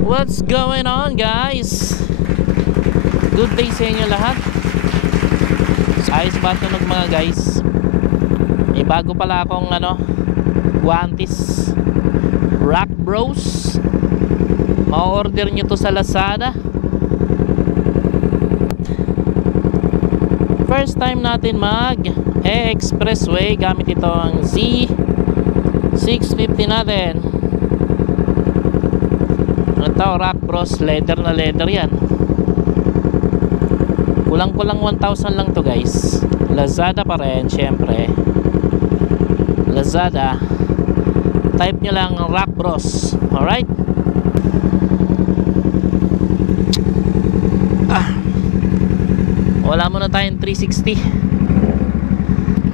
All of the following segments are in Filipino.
What's going on, guys? Good day sa inyo lahat. Ayos ba tunog mga guys? May bago pala akong guantes Rock Bros. Ma-order nyo to sa Lazada. First time natin mag-expressway gamit itong Z650 natin. Ito, Rock Bros, leather na leather yan. Kulang-kulang 1,000 lang to guys. Lazada pa rin, syempre. Lazada. Type nyo lang Rock Bros. Alright? Wala muna tayong 360.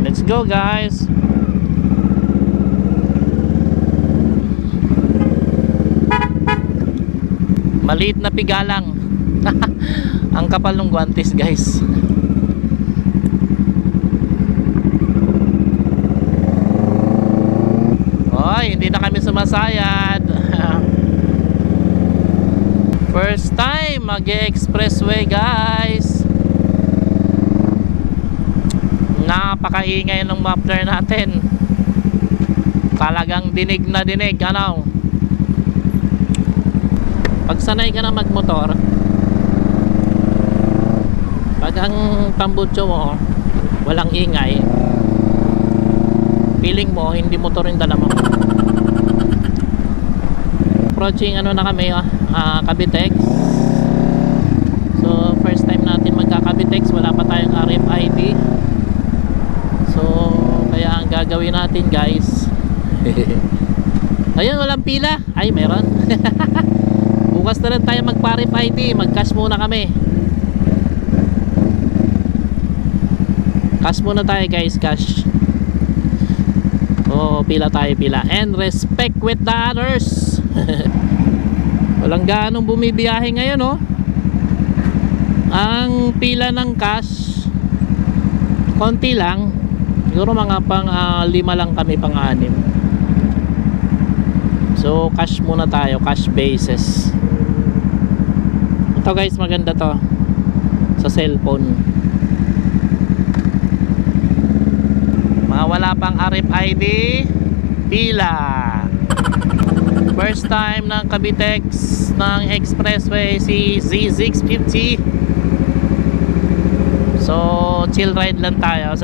Let's go guys. Maliit na pigalang. Ang kapal ng guantes guys. Oy, hindi na kami sumasayad. First time mag-expressway guys. Napakaingay ng muffler natin. Talagang dinig na dinig. Pag sanay ka na magmotor, pag ang tambutso mo walang ingay, feeling mo hindi motor yung dala mo. Approaching na kami, Cavitex. So first time natin magka-Cavitex, wala pa tayong RFID. So kaya ang gagawin natin guys, ayun, walang pila. Ay, meron. Bukas na rin tayo mag-RFID. Mag-cash muna kami. Cash muna tayo guys, cash. Oo, pila tayo, pila. And respect with the others. Walang gaanong bumibiyahe ngayon, oh. Ang pila ng cash konti lang. Siguro mga pang 5 lang kami, pang 6. So cash muna tayo, cash basis. Ito guys, maganda to sa cellphone. Wala pang RFID, pila. First time ng Cavitex ng expressway, si Z650. So chill ride lang tayo.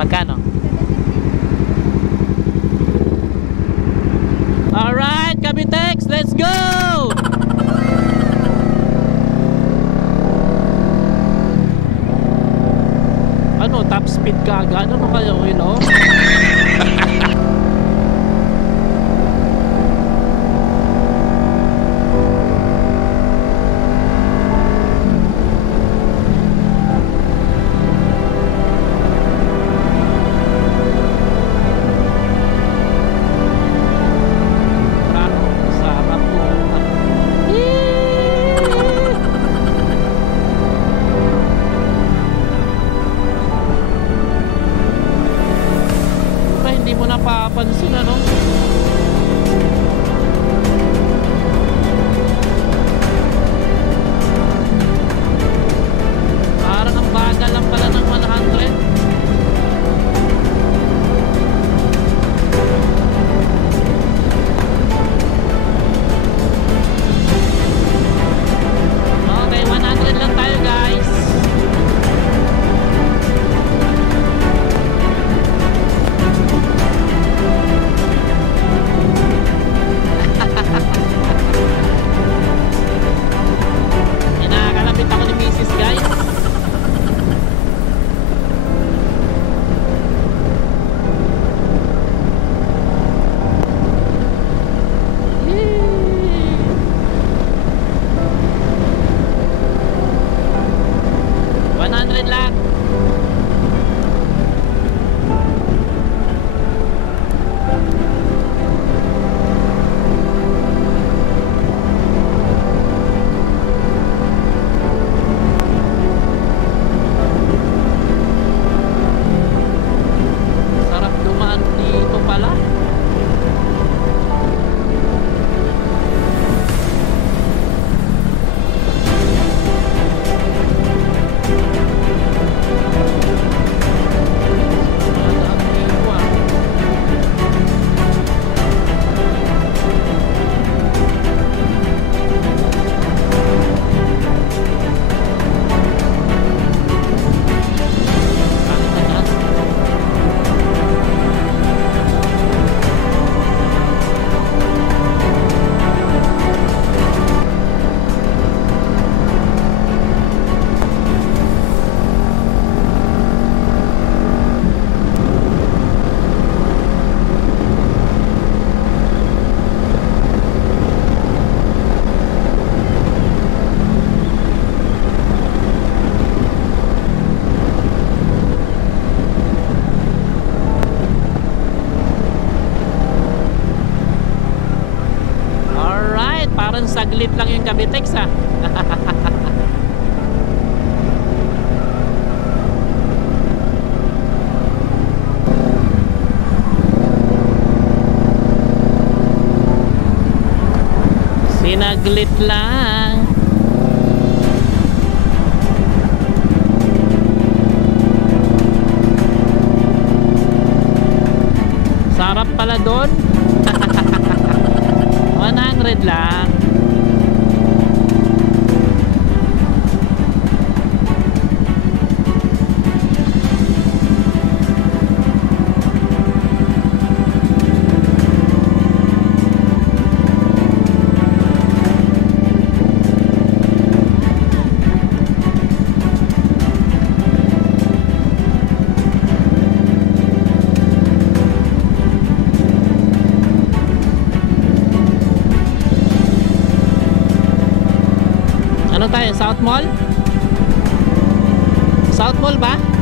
Magkano? Alright, Cavitex, let's go! Top speed ka agad? Ano kayo, Willow? Napapansin parang ang bagal lang pala ng 100. Okay, 100 lang tayo guys. sinaglit lang yung Cavitex ha. Sinaglit lang. Sarap pala doon. 100 lang. Ano tayo? South Mall? South Mall ba?